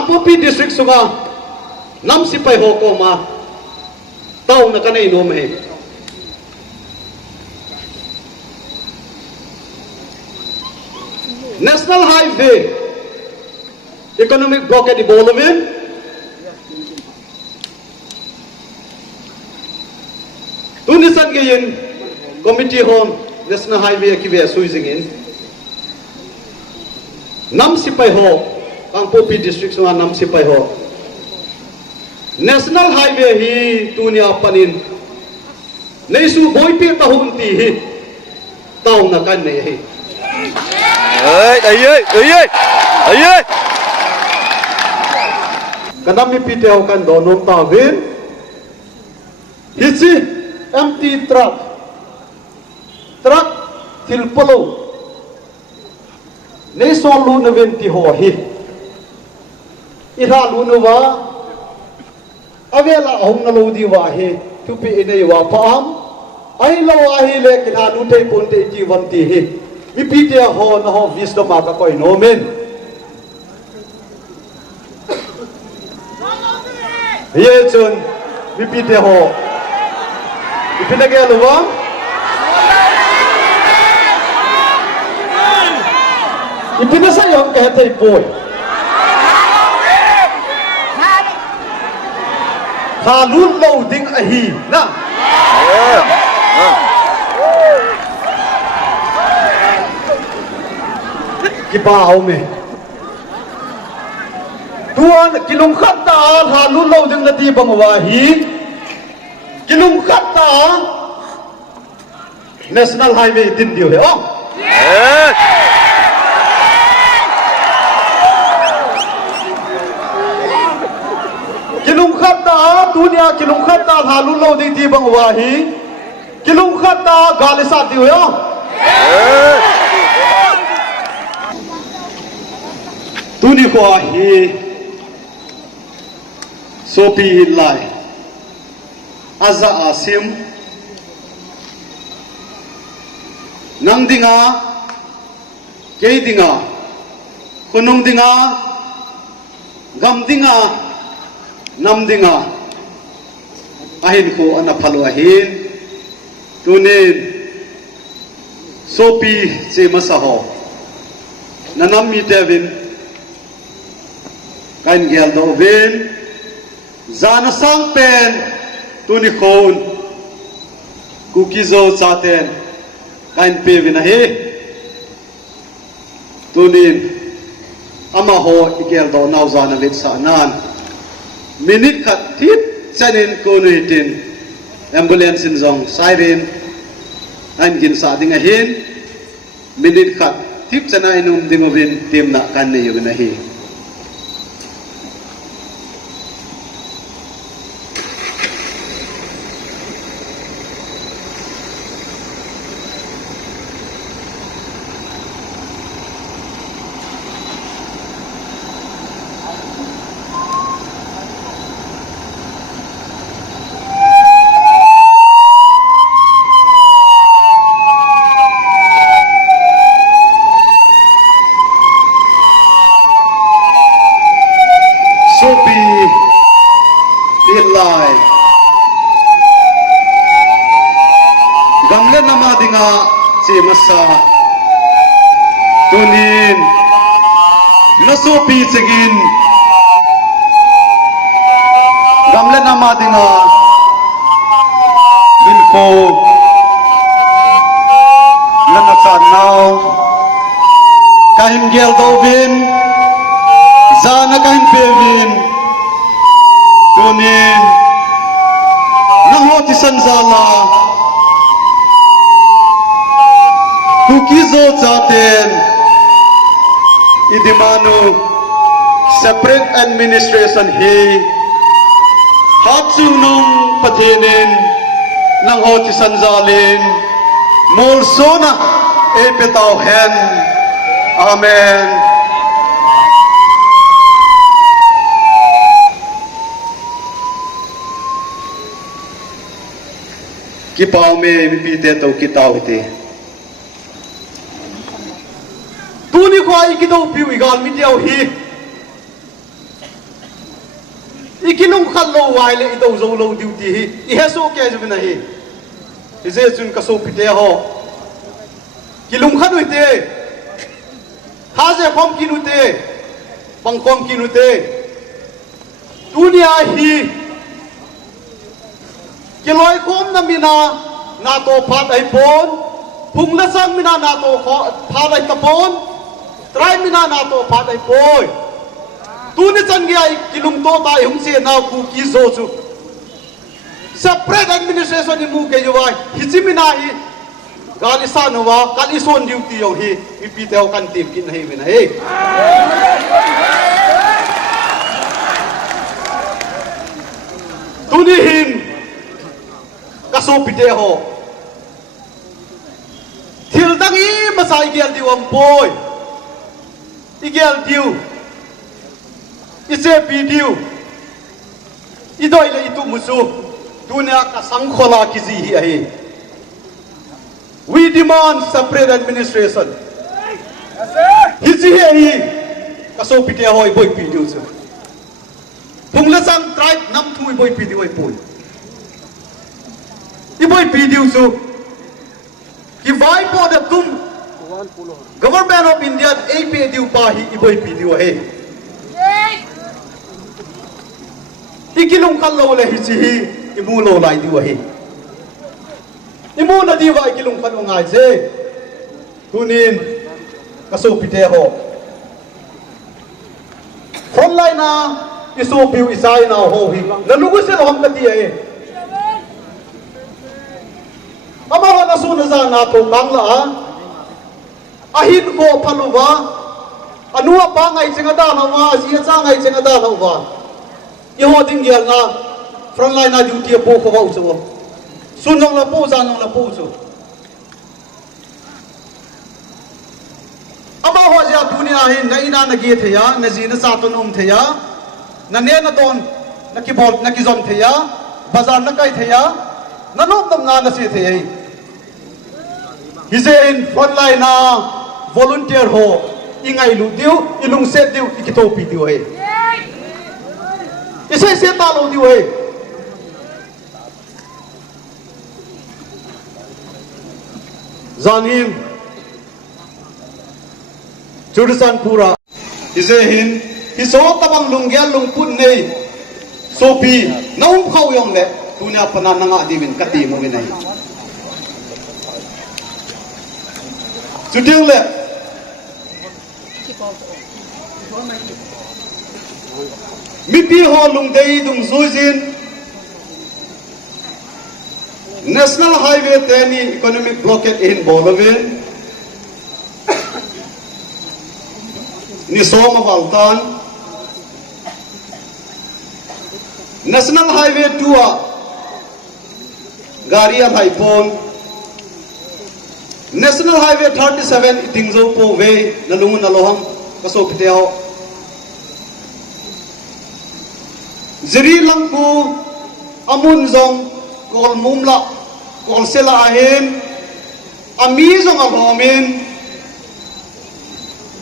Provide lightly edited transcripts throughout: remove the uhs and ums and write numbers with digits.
Kampupi district sunga nam sipai hoko ma tau na kanai nom he National Highway economic blockade di Bolovin tunisan gayin committee hon National Highway kibe suizingin nam sipai ho Kampupi district sunga nam sipai ho National Highway hi tunia panin neisu boipi tahun ti hi tau na kan ne hi ai kadami piteo kan donom tawin hisi empty truck tilpolo neiso lu na venti ho hi ira lu wa avela hong na lo di wa hi tupi inei wa paam ai lo wa hi le kina lu te pon te jiwan ti hi mi pite ho na ho wisdom aka koi no men ye chun mi pite ho ipina ge lo wa ipina sa yong ka te boy Halun loading ahin na kibaw me tuan kilung khata halun loading na di bangwahi kilung khata National Highway din dio he oh kilung khata dunia kilung khata halun loading di bangwahi kilung khata galisa dio he oh tuni ko hi sopi lai aza asim nang dinga ke dinga kunung dinga gam dinga nam dinga ahin ko ana phalo ahin tunin sopi se masaho nanam mi devin kain gel do ven zana sang pen tuni khon kukizo chaten kain pe vina he tunin ama ho igel do nau zana lit sa nan minute khat tip chanin konuitin ambulance in zong siren an gin sa dinga hin minute khat tip chana inum dingovin tim na kan ne yugna hi gamle nama dinga si masa tunin nasopi segin gamle nama dinga binko lanasan now kahin gel dovin zana kahin pevin tunin nahoti sanzala kukizo chaten idimanu separate administration hi hatsunung patinin nang hoti sanzalin mulsona epetaw hen amen kipaw me mipite to kitaw ite tuni ko ai kido piu igal mi diao hi ikilung khallo waile ido zo lo duty hi I heso ke jubna hi ise chun kaso pite ho kilung khanu te haje khom kinute pangkom kinute dunia hi kiloi khom na mina na to phat ai pon phung la sang mina na to phat ai tapon trai mina na to phat ai poi tu ni chan gi ai Kilungtoh ta hung se na ku ki zo chu separate administration ni mu ke yuwa hichimina hi gali sa no wa kali son duty yo hi ipi teo kan tim kin hi mina he tu ni hin kaso pite ho thil dangi masai gial diwam boy igel diu ise video idoi le itu musu dunia ka sangkhola kizi hi ahi we demand separate administration hizi hi kaso pite hoi boy video su phungla sang tribe nam thui boy video oi poi I boy video su ki vai po da tum government of India AP diu pa hi I boy video he ikilung khallo le hi chi hi imu lo lai diu hi imu na diwa ikilung khallo ngai je tunin kaso pite ho online na isu piu isai na ho hi na lugu se hom ka ti ai ama ho na su na za na to bangla ahin ko phaluwa anua pa ngai chinga da na wa sia cha ngai chinga da na wa iho ding gial na frontline na duty po ko wa uso sunong la po zanong la po uso ama ho ja dunia hin na ina na ge theya na ji na sa ton theya na ne na ton na ki bol na ki zon theya bazar na kai theya na nom nam na na se theya hise in frontline na volunteer ho ingai lu diu ilung set diu ikito pi diu he ise se ta lo diu he zanim jurusan pura ise hin hiso tabang lungyal lungpun nei sopi naum khau yong le tunya pana nanga dimin kati mo ngai Judil le Mipi ho lungdei dung zuzin National Highway teni economic blockade in Bolovin ni Soma Valtan National Highway 2 Garia Haipon National Highway 37 itingzo po way nalungun nalohang kaso piteo Ziri lang po amun zong kol mumla kol sila ahin amizong alhomin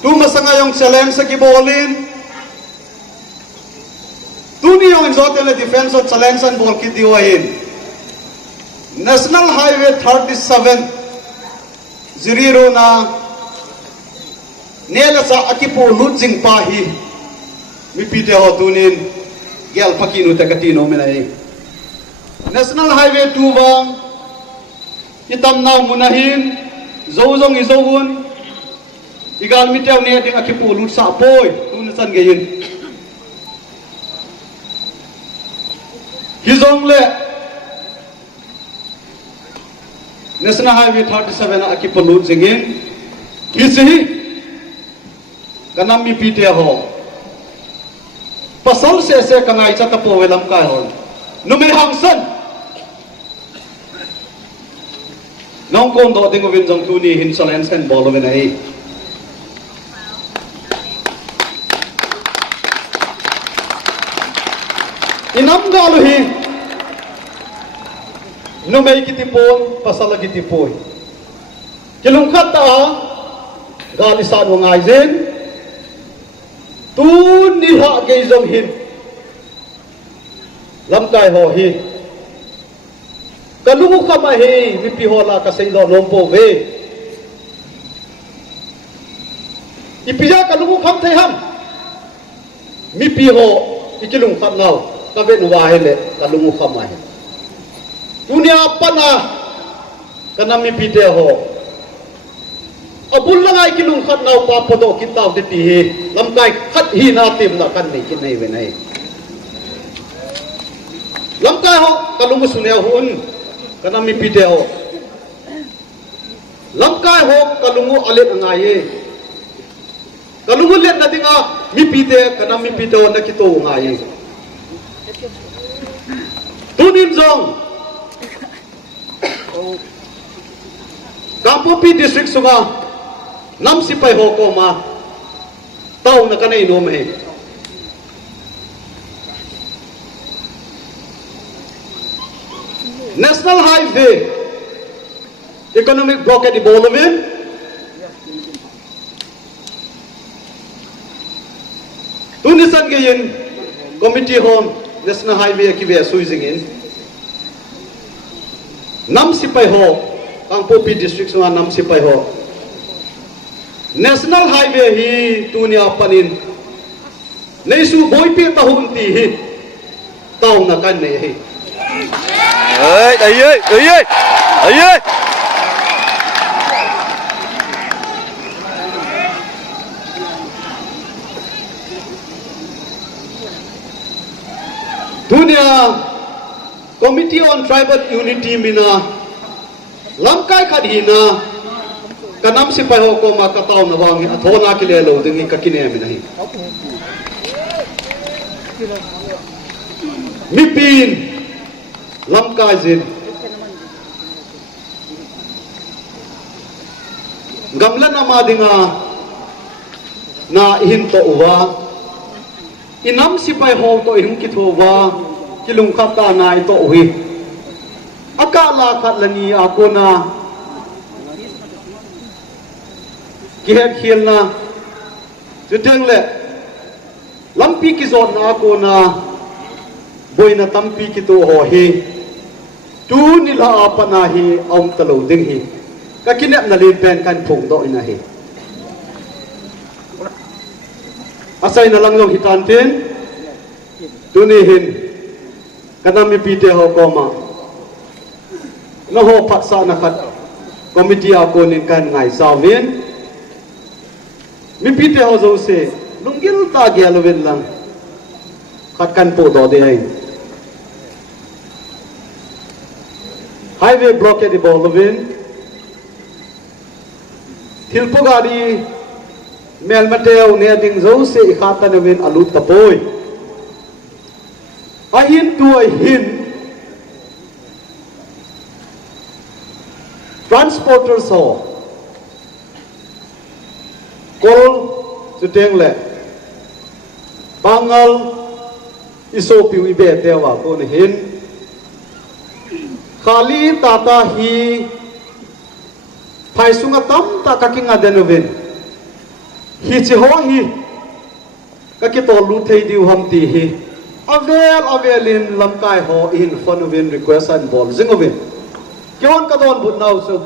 tumasanga yung challenge sa kibolin tuni yung inzote na defense of challenge and bol kitiwahin National Highway 37 Ziriro na nela sa akipo ludzing pahi mipite ho tunin gel pakinu takatino menai National Highway 2 bang itam na munahin zozong izowun igal mitew ne ding akipo lut sa apoy tunasan gayin hizong le National Highway 37 akipo lut zingin hisi kanam mipite ho pasal se kangai cha tapo welam kai hon numei hangsan nong kon do ding win jong tu ni hin salen sen bol wen ai inam galu hi numei kitipon pasal kitipoi kilung khata galisan wangai zen tu ni ha ge jong hin lam kai ho hi kalungu khama hi mi pi ho la ka sei lo lom po ve ipija kalungu kham thai ham mi pi ho ikilung khat nau ka ve nu wa hele kalungu khama hi dunia pana kana mi pi te ho abul langai kilung khat nau pa podo kitaw de ti hi lam kai khat hi na tim na kan ni kin nei ve nei lam kai ho kalungu sunea hun kana mi pi te ho lam kai ho kalungu alet angai ye kalungu let na dinga mi pi te kana mi pi te na kito ngai ye tunim zong Kampopi district sunga nam sipai ho ko ma tau na kanai no me National Highway economic blockade Bolovin Tunisan gayin committee home National Highway kiwe suizing in nam sipai ho Kampopi district sunga nam sipai ho National Highway hi tunia panin Nesu boipi tahun ti hi tau na kan nei hi ơi đi ơi đi ơi đi ơi Dunia Committee on Tribal Unity mina lamkai khadhina kanam sipai ho ko ma ka tau na wangi athona kile lo dingi ka kine mi nahi Mipin lamkai zin gamla na madinga na hin to uwa inam sipai ho to hin kithowa kilung khata na ito uhi akala khat lani ako na kihet khil na juteng le lampi ki zot na ako na boina tampi ki to ho hi tu nila apa na hi om talo ding hi ka kinep na lin pen kan phung do ina hi asai na lang long hitan tin tu ni hin kanami pite ho koma na ho paksa na khat committee ako nin kan ngai sawin mi pite ho zo se lungil ta gyalwen lang khat kan po do de hai highway blockade bolovin thilpo gari mel mateo ne ding zo se khata nawin alut tapoi ahin tu ahin transporters ho kol juteng le bangal isopiu ibe dewa kon hin khali tata hi phai sunga tam ta kakinga denovin hi chi ho hi kakito lu thei diu ham ti hi avelin lamkai ho in fonovin request and ball zingovin kion kadon but now so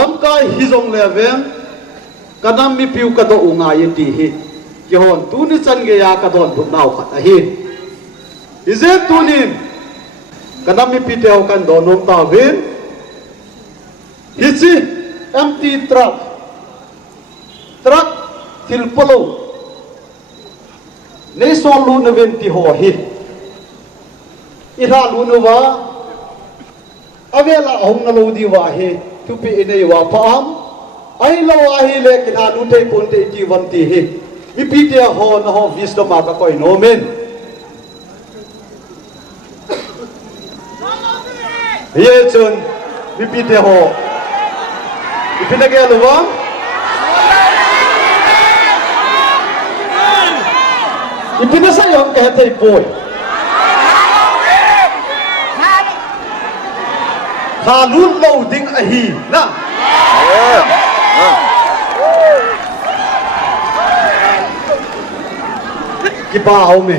lamkai hizong level kadam mi piu kado unga yeti hi kion tuni chan ge ya kadon but now khat a hi izet tunin kadam mi piteo kan donom ta vin hichi empty truck thilpolo nei so lu na ven ti ho hi ira lu no wa avela hong na lo di wa hi tu pi nei wa pam ai lo a hi le kina lu te pon te ti wan ti hi mi pi te ho na ho wisdom ma ka koi no men ye chun mi pi te ho ipina ge lo wa ipina sa yong ka te boy ha lun lo ding a hi na ki ba ho me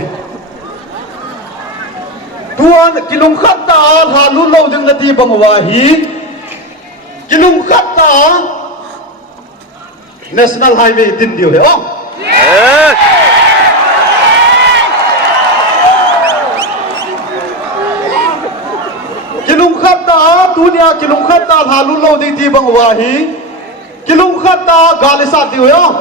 tuan kilung khata halu lo ding lati bangwahi kilung khata national highway tin dio he ong kilung khata dunia kilung khata halu lo ding ti bangwahi kilung khata galisa dio he ong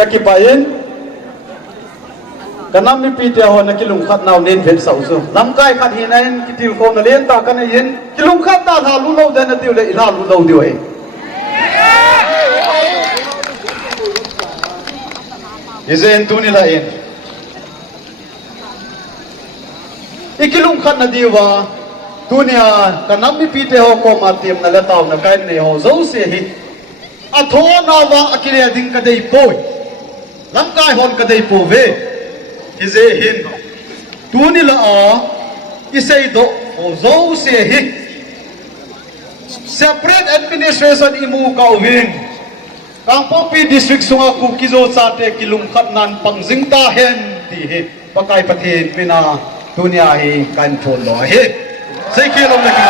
kakipain kanam mi pite ho na kilung khat naw nen vel sau so lam kai khat hinain kitil ko na len ta kan yin kilung khat ta tha lu lo da na tiu le ila lu lo dio e izen tu ni la en ikilung khat na diwa dunia kanam mi pite ho ko ma tim na la taw na kai ne ho zo se hi a tho na wa akire ding ka dei poi lam kai hon ka dei po ve ize hin tu ni la a isei do o zo se hi separate administration imu ka win kang popi district sunga ku kizo cha te kilum khat nan pangjing ta hen ti hi pakai pathin pina dunia hi kan thon lo hi sei ke lom na ki